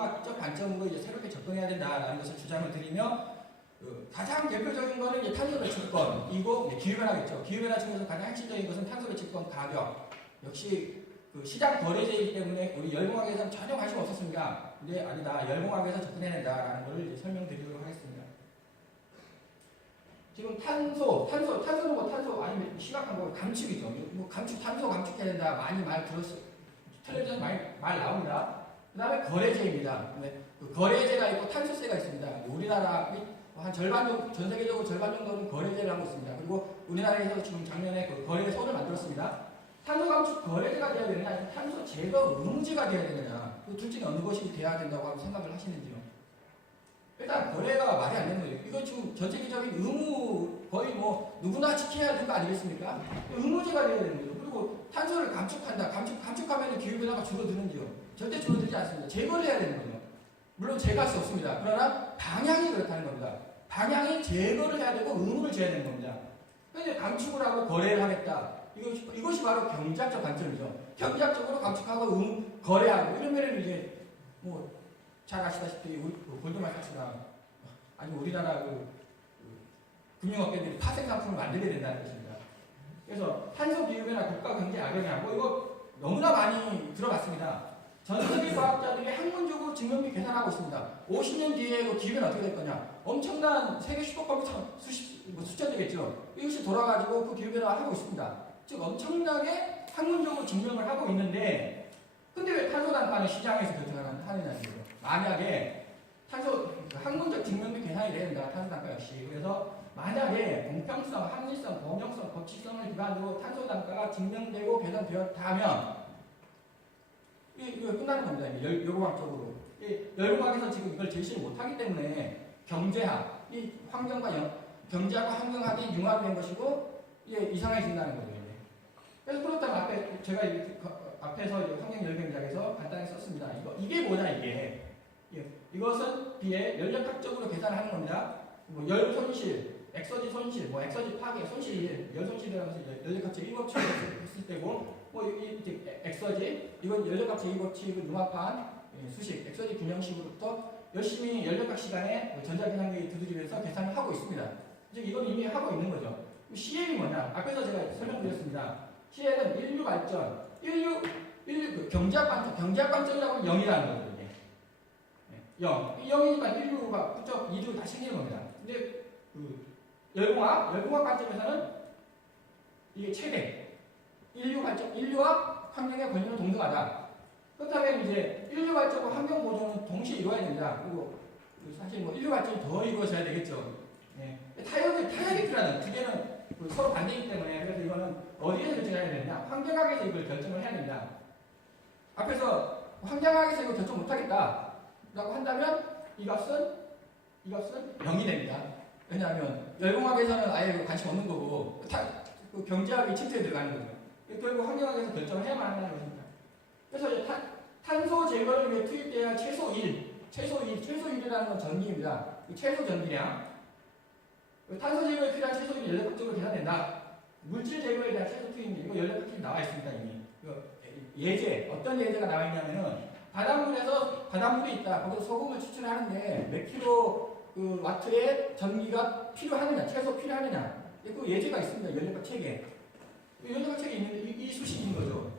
열공학적 관점으로 이제 새롭게 접근해야 된다라는 것을 주장을 드리며 가장 대표적인 것은 이제 탄소 배출권이고 기후변화겠죠. 기후변화 중에서 가장 핵심적인 것은 탄소 배출권 가격. 역시 그 시장 거래제이기 때문에 우리 열공학에서는 전혀 관심 없었습니다. 근데 아니다. 열공학에서 접근해야 된다라는 것을 이제 설명드리도록 하겠습니다. 지금 탄소는 뭐 탄소 아니면 심각한 거 감축이죠. 뭐 탄소 감축해야 된다. 많이 말 들었어요. 텔레비전 많이 말 나옵니다. 그 다음에 거래제입니다. 그 거래제가 있고 탄소세가 있습니다. 우리나라 한 절반 정도, 전 세계적으로 절반 정도는 거래제를 하고 있습니다. 그리고 우리나라에서 지금 작년에 그 거래소를 만들었습니다. 탄소 감축 거래제가 되어야 되느냐, 아니면 탄소 제거 의무제가 되어야 되느냐, 그 둘 중에 어느 것이 돼야 된다고 하고 생각을 하시는지요? 일단 거래가 말이 안 되는 거예요. 이거 지금 전 세계적인 의무, 거의 뭐 누구나 지켜야 되는 거 아니겠습니까? 의무제가 되어야 되는 거죠. 그리고 탄소를 감축한다. 감축하면 기후변화가 줄어드는지요? 절대 줄어들지 않습니다. 제거를 해야 되는 거죠. 물론 제거할 수 없습니다. 그러나 방향이 그렇다는 겁니다. 방향이 제거를 해야 되고 의무를 줘야 되는 겁니다. 그런데 감축을 하고 거래를 하겠다. 이것이 바로 경제학적 관점이죠. 경제학적으로 감축하고 거래하고 이러면 이제 뭐 잘 아시다시피 우리 골드만삭스나 아니면 우리나라 금융업계들이 파생 상품을 만들게 된다는 것입니다. 그래서 탄소 기후변화 국가 경제 악영향 이거 너무나 많이 들어봤습니다. 전 세계 과학자들이 학문적으로 증명비 계산하고 있습니다. 50년 뒤에 그 기후변화 어떻게 될 거냐? 엄청난 세계 슈퍼컴퓨터 수천 되겠죠. 이것이 돌아가지고 그 기후변화를 하고 있습니다. 즉 엄청나게 학문적으로 증명을 하고 있는데, 근데 왜 탄소 단가는 시장에서 결정을 하느냐는 거예요. 만약에 학문적 증명비 계산이 돼야 된다. 탄소 단가 역시. 그래서 만약에 공평성, 합리성, 공정성, 법칙성을 기반으로 탄소 단가가 증명되고 개선되었다면 이거 끝나는 겁니다. 열공학적으로. 열공학에서 지금 이걸 제시를 못하기 때문에 경제학, 이 환경과 경제학과 환경학이 융합된 것이고 이상해진다는 거죠. 그래서 그렇다면 제가 앞에서 환경열병작에서 간단히 썼습니다. 이게 뭐냐 이게. 이것은 비에 연력학적으로 계산하는 겁니다. 뭐 열 손실, 엑서지 손실, 뭐 엑서지 파괴, 손실, 열 손실이라면서 연력학적 1법칙을 했을 때고, 이제 엑서지, 이건 연력학적 2법칙을 융합한 수식, 엑서지 균형식으로부터 열심히 연력학 시간에 전자계산기에 두드리면서 계산을 하고 있습니다. 즉 이건 이미 하고 있는 거죠. CL이 뭐냐? 앞에서 제가 설명드렸습니다. CL은 인류 발전, 그 경제학 관점이라고 하면 0이라는 거거든요. 0. 0이니까 인류가 부쩍 2주 다 생기는 겁니다. 근데 열공학 관점에서는 이게 최대. 인류와 환경의 권리는 동등하다. 그렇다면 이제 인류 발전과 환경 보존은 동시에 이루어야 됩니다. 그리고 사실 뭐 인류 발전이 더 이루어져야 되겠죠. 타협이 필요하다. 두 개는 서로 반대이기 때문에, 그래서 이거는 어디에서 결정해야 되느냐? 환경학에서 이걸 결정을 해야 됩니다. 앞에서 환경학에서 이거 결정 못하겠다 라고 한다면 이 값은 0이 됩니다. 왜냐하면 열공학에서는 아예 관심 없는 거고 경제학이 침투에 들어가는 거죠. 결국 환경학에서 결정을 해야만 한다는 것입니다. 그래서 탄소 제거를 위해 투입돼야 최소 1이라는 건 전기입니다. 최소 전기량. 탄소 제거에 필요한 최소 1이 연력학적으로 계산된다. 물질 제거에 대한 최소 투입, 이거 연력학적이 나와 있습니다, 이미. 예제, 어떤 예제가 나와 있냐면은, 바닷물이 있다. 거기서 소금을 추출하는데 몇 킬로 와트의 전기가 필요하느냐, 최소 필요하느냐. 그 예제가 있습니다, 연력학 책에. 연력학 책에 있는데 이 수식이 있는 거죠.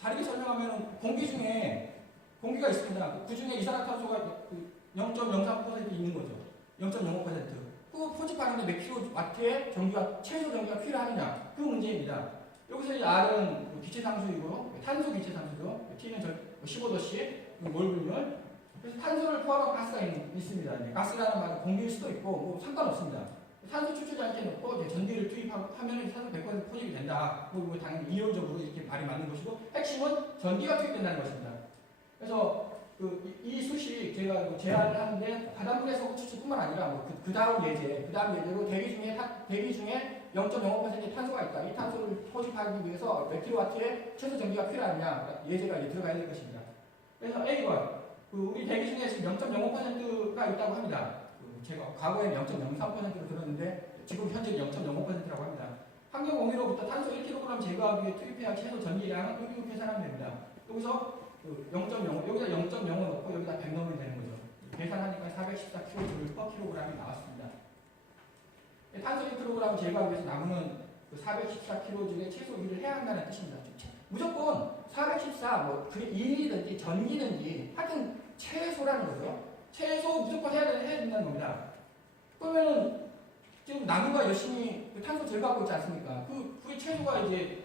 다르게 설명하면 공기 중에 공기가 있습니다. 그 중에 이산화탄소가 0.03% 있는 거죠. 0.05%. 그 포집하는데 몇 킬로와트의 최소 전기가 필요하느냐. 그 문제입니다. 여기서 이제 R은 기체상수이고, 탄소 기체상수죠. T는 15도씨, 몰균율. 그래서 탄소를 포함한 가스가 있습니다. 가스라는 말은 공기일 수도 있고, 뭐 상관없습니다. 탄소 추출지 않게 놓고 전기를 투입하면 탄소 100% 포집이 된다. 그리고 당연히 이론적으로 이렇게 말이 맞는 것이고, 핵심은 전기가 투입된다는 것입니다. 그래서 이 수식 제가 제안을 하는데, 바닷물의 소금 추출뿐만 아니라 그 다음 예제로 대기 중에 0.05%의 탄소가 있다. 이 탄소를 포집하기 위해서 몇 킬로와트의 최소 전기가 필요하느냐 예제가 이제 들어가야 될 것입니다. 그래서 A번 우리 대기 중에 지금 0.05%가 있다고 합니다. 제가 과거에는 0.03%로 들었는데 지금 현재 0.05%라고 합니다. 환경 공유로부터 탄소 1kg 제거하기 위해 투입해야 최소 전기량은 계산하면 됩니다. 여기서 0.0 여기다 0.0을 넣고 여기다 100 넣으면 되는 거죠. 계산하니까 414kJ per kg이 나왔습니다. 탄소 1kg 제거하기 위해서 남은 414kJ의 최소 일을 해야 한다는 뜻입니다. 무조건 414, 뭐 그게 일이든지 전기든지 하여튼 최소라는 거죠. 최소 무조건 해야 된다는 겁니다. 그러면은 지금 나무가 열심히 탄소 제거하고 있지 않습니까? 그게 최소가 이제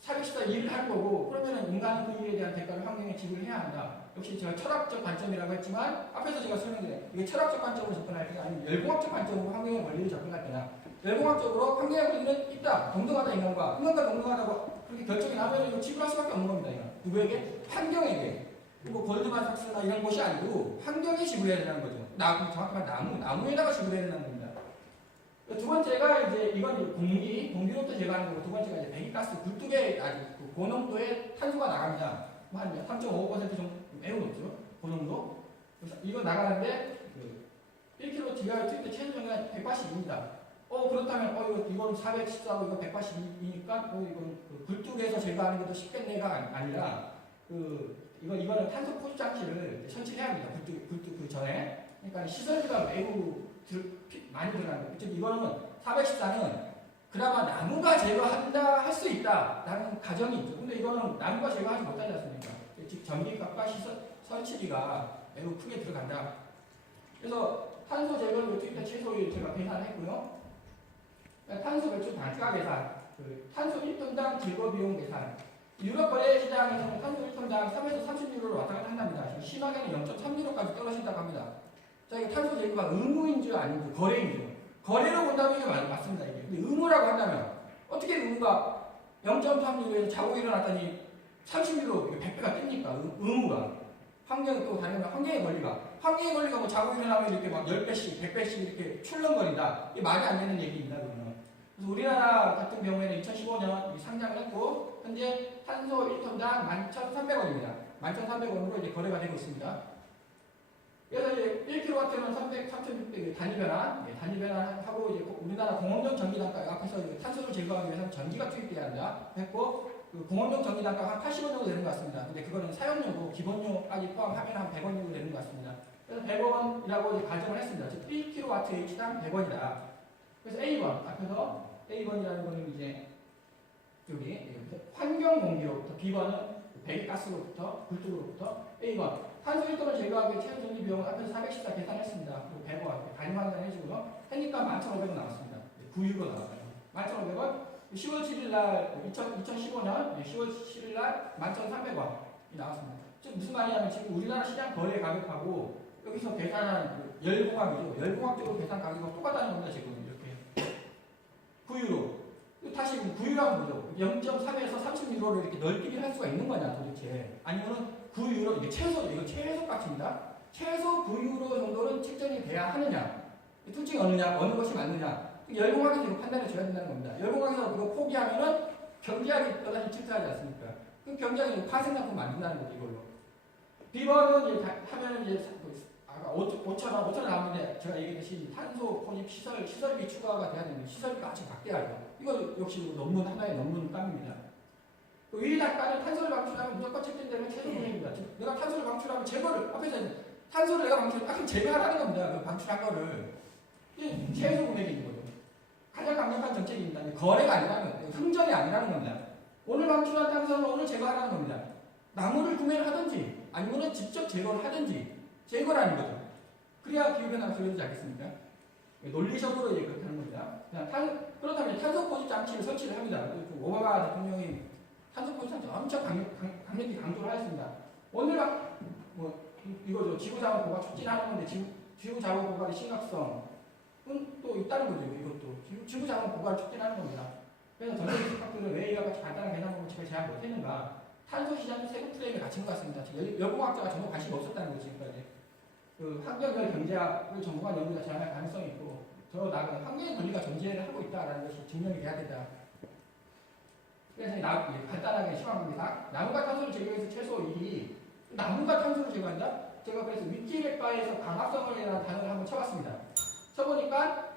414 일을 할 거고, 그러면은 인간은 그 일에 대한 대가를 환경에 지불을 해야 한다. 역시 제가 철학적 관점이라고 했지만 앞에서 제가 설명드린 이게 철학적 관점으로 접근할 때가 아니면 열공학적 관점으로 환경의 원리를 접근할 때나 열공학적으로 환경의 원리는 있다, 동등하다, 인간과 동등하다고 그렇게 결정이 나면 이거 지불할 수밖에 없는 겁니다. 이거. 누구에게? 환경에게. 그리고 골드만 삭스나 이런 것이 아니고 환경에 지불해야 된다는 거죠. 정확히 말하면 나무에다가 지불해야 된다는 겁니다. 두 번째가 이제 이건 공기로부터 제거하는 거고, 두 번째가 이제 배기가스 굴뚝에 아주 고농도의 탄소가 나갑니다. 한 3.5% 정도 매우 높죠. 고농도. 그래서 이거 나가는데 1kg GR 트위터 최소 정량 182입니다. 그렇다면 이건 414고 이거 182니까 이건 굴뚝에서 제거하는 게 더 쉽겠네가 아니라 이거는 탄소 포집 장치를 설치해야 합니다. 굴뚝 그 전에. 그러니까 시설비가 매우 많이 들어가는 거예요. 즉 이거는 414는 그나마 나무가 제거한다 할 수 있다라는 가정이 있죠. 근데 이거는 나무가 제거하지 못하지 않습니까? 즉 전기값과 시설 설치비가 매우 크게 들어간다. 그래서 탄소 제거를 트위터 최소를 제가 계산했고요. 탄소 배출 단가 계산, 탄소 1톤당 제거 비용 계산. 유럽 거래 시장에서는 탄소 1톤당 3에서 30유로로 왔다 갔다 한답니다. 심하게는 0.3유로까지 떨어진다고 합니다. 자, 이게 탄소 제거가 의무인 줄 아닌지 거래인 줄. 거래로 본다면 이게 맞습니다. 이게. 근데 의무라고 한다면 어떻게 의무가 0.3유로에서 자고 일어났더니 30유로 100배가 뜹니까? 의무가. 환경이 또 다르면 환경의 권리가 뭐 자고 일어나면 이렇게 막 10배씩, 100배씩 이렇게 출렁거린다. 이게 말이 안 되는 얘기입니다. 그러면. 그래서 우리나라 같은 경우에는 2015년 상장을 했고 현재 탄소 1톤당 11,300원입니다. 11,300원으로 이제 거래가 되고 있습니다. 그래서 이제 1kW는 3,600 단위변환하고 이제 우리나라 공업용 전기단가 앞에서 탄소를 제거하기 위해서는 전기가 투입돼야 한다 했고 공업용 전기단가가 한 80원 정도 되는 것 같습니다. 근데 그거는 사용료고 기본료까지 포함하면 한 100원 정도 되는 것 같습니다. 그래서 100원이라고 이제 가정을 했습니다. 즉 1kWh당 100원이다. 그래서 A번 앞에서 A번이라는 거는 이제 여기 환경 공기로부터, B번은 배기가스로부터, 굴뚝으로부터, A번 탄소 1톤을 제거하기 위해 최소 전기 비용은 앞에서 414 계산했습니다. 그리고 100원 단위 환산 해주고요. 하니까 11,500원 나왔습니다. 9유로 나왔어요. 11,500원. 10월 7일 날 2015년 10월 7일 날 11,300원이 나왔습니다. 즉 무슨 말이냐면 지금 우리나라 시장 거래 가격하고 여기서 계산한 열공학이죠. 열공학적으로 계산 가격과 똑같다는 겁니다. 지금 이렇게 9유로. 다시 9유로는 뭐죠? 0.3에서 30유로를 이렇게 넓기를 할 수가 있는 거냐 도대체? 아니면은 9유로 이게 이거 최소 값입니다. 최소 9유로 정도는 책정이 돼야 하느냐? 둘 중에 어느 것이 맞느냐? 열공학에서 이거 판단을 줘야 된다는 겁니다. 열공학에서 그거 포기하면은 경제학이 또다시 출세하지 않습니까? 그 경제학이 파생상품 만든다는 거죠, 이걸로. B번은 이제 하면은 이제 아까 5,000원 나왔는데 제가 얘기했듯이 탄소 포집 시설비 추가가 돼야 되는데 시설비가 아직 막대하죠. 이거 역시 하나의 논문 땀입니다. 위 단가는 탄소를 방출하면 무조건 책정되는 최소 금액입니다. 즉 내가 탄소를 방출하면 제거를 앞에서 탄소를 내가 방출하면 제거하라는 겁니다. 그 방출한 거를 이게 최소 금액인 거죠. 가장 강력한 정책입니다. 거래가 아니라는 거예요. 흥정이 아니라는 겁니다. 오늘 방출한 탄소는 오늘 제거하라는 겁니다. 나무를 구매를 하든지 아니면 직접 제거를 하든지 제거라는 거죠. 그래야 기후변화가 줄어들지 않겠습니까? 논리적으로 그렇게 하는 겁니다. 그렇다면 탄소 포집 장치를 설치를 합니다. 오바마 대통령이 탄소 포집 장치 엄청 강력히 강조를 하였습니다. 오늘 이거죠. 지구자원 고갈 촉진하는 건데 지구자원 고갈의 심각성은 또 있다는 거죠. 이것도 지구자원 고갈을 촉진하는 겁니다. 그래서 전체 집값들은 왜 이와 같이 간단한 계산 방법을 제안 못했는가? 탄소 시장 세금 프레임에 갇힌 것 같습니다. 열공학자가 전혀 관심이 없었다는 거죠. 지금까지. 환경별 경제학을 전공한 연구가 제안할 가능성이 있고 더 나아가 환경의 권리가 존재를 하고 있다는 것이 증명이 돼야 된다. 그래서 간단하게 심화합니다. 나무가 탄소를 제거해서 최소 2이 나무가 탄소를 제거한다? 제가 그래서 위키백과에서 광합성이라는 단어를 한번 쳐봤습니다. 쳐보니까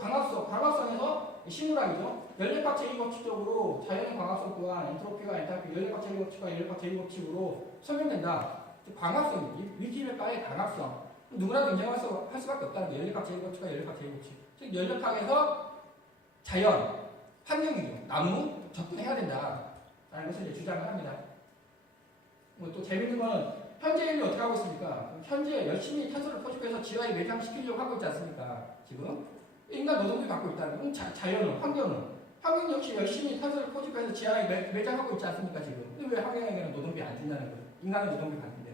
광합성에서 식물학이죠. 연력학 제2법칙적으로 자연의 광합성 또한 엔트로피와 엔탈피, 연력학 제2법칙과 연력학 제2법칙으로 설명된다. 광합성, 위키메카의 광합성. 누구라도 인정할 수밖에 없다는 게 연력학 제곱치가 연력학 제곱치. 즉 연력학에서 자연, 환경이죠. 나무 접근해야 된다. 라는 것을 이제 주장을 합니다. 뭐 또 재밌는 거는 현재 인류 어떻게 하고 있습니까? 현재 열심히 탄소를 포집해서 지하에 매장시키려고 하고 있지 않습니까? 지금 인간 노동비 받고 있다는 건 자연은, 환경 역시 열심히 탄소를 포집해서 지하에 매장하고 있지 않습니까? 지금. 근데 왜 환경에게는 노동비 안 준다는 거예요? 인간은 노동비 받는데.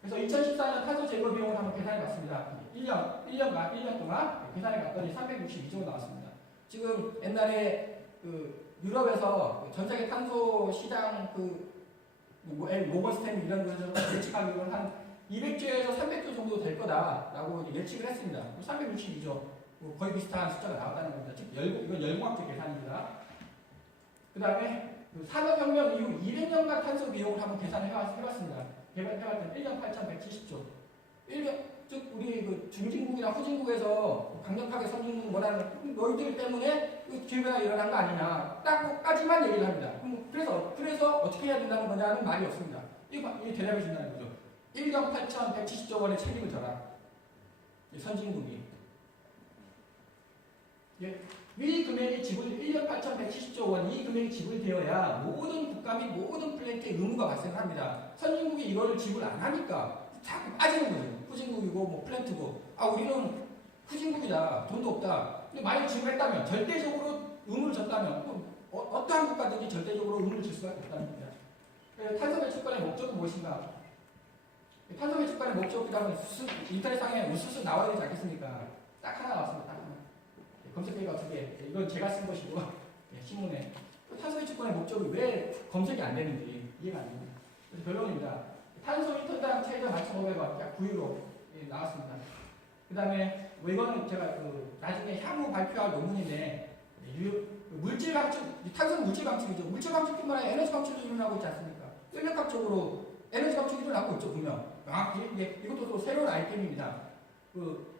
그래서 2014년 탄소 제거 비용을 한번 계산해 봤습니다. 1년 동안 계산해 봤더니 362조 나왔습니다. 지금 옛날에 유럽에서 전 세계 탄소 시장 모건 스탠리 이런 곳에서 예측하기로는 한 200조에서 300조 정도 될 거다라고 예측을 했습니다. 362조 거의 비슷한 숫자가 나왔다는 겁니다. 즉 이건 열공학적 계산입니다. 그 다음에 산업혁명 이후 200년간 탄소 비용을 한번 계산을 해봤습니다. 해봤더니 1년 8,170조. 즉 우리 중진국이나 후진국에서 강력하게 선진국 원하는 너희들 때문에 기후변화 일어난 거 아니냐 딱까지만 얘기를 합니다. 그래서 어떻게 해야 된다는 거냐는 말이 없습니다. 이게 대답해 준다는 거죠. 1년 8,170조 원의 책임을 져라. 선진국이. 이 금액이 지불 1년 8,170조 원 이 금액이 지불되어야 모든 국가 및 모든 플랜트의 의무가 발생합니다. 선진국이 이거를 지불 안 하니까 자꾸 빠지는 거죠. 후진국이고 뭐 플랜트고 우리는 후진국이다. 돈도 없다. 근데 만약 지불했다면 절대적으로 의무를 졌다면 어떠한 국가든지 절대적으로 의무를 질 수밖에 없다는 겁니다. 탄소 배출권의 목적은 무엇인가? 탄소 배출권의 목적이라면 인터넷상에 우수수 나와야 되지 않겠습니까? 딱 하나 나왔습니다. 딱 하나. 검색해가 어떻게 이건 제가 쓴 것이고 신문에 탄소 배출권의 목적이 왜 검색이 안 되는지 이해가 안 됩니다. 그래서 결론입니다. 탄소 1톤당 최저 4,500원 약 9유로 나왔습니다. 그 다음에 이거는 제가 나중에 향후 발표할 논문인데 물질 감축, 탄소는 물질 감축이죠. 물질 감축뿐만 아니라 에너지 감축이 일어나고 있지 않습니까? 인력학적으로 에너지 감축이 일어나고 있죠, 분명. 이것도 새로운 아이템입니다.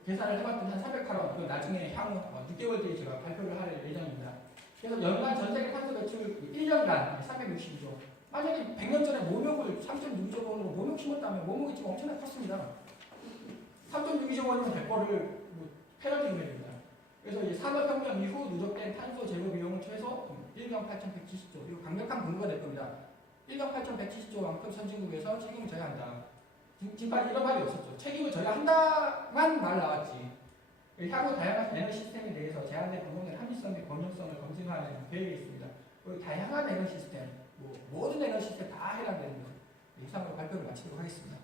계산을 해봤더니 한 308원. 나중에 향후 6개월 뒤에 제가 발표를 할 예정입니다. 그래서 연간 전 세계 탄소 배출 1년간 362조. 만약에 100년 전에 모욕을 3.6조 원으로 모욕 심었다면 모욕이 지금 엄청나게 컸습니다. 3.6조 원이면 100%를 패러디 금액입니다. 그래서 이 산업혁명 이후 누적된 탄소 제거 비용은 최소 1경 8,170조. 이거 강력한 근거가 될 겁니다. 1경 8,170조만큼 선진국에서 책임을 져야 한다. 지금까지 이런 말이 없었죠. 책임을 져야 한다만 말 나왔지. 향후 다양한 에너지 시스템에 대해서 제한된 공동의 합리성 및 범용성을 검증하는 계획이 있습니다. 다양한 에너지 시스템, 모든 에너지 시스템 다 해당되는 거죠. 이상으로 발표를 마치도록 하겠습니다.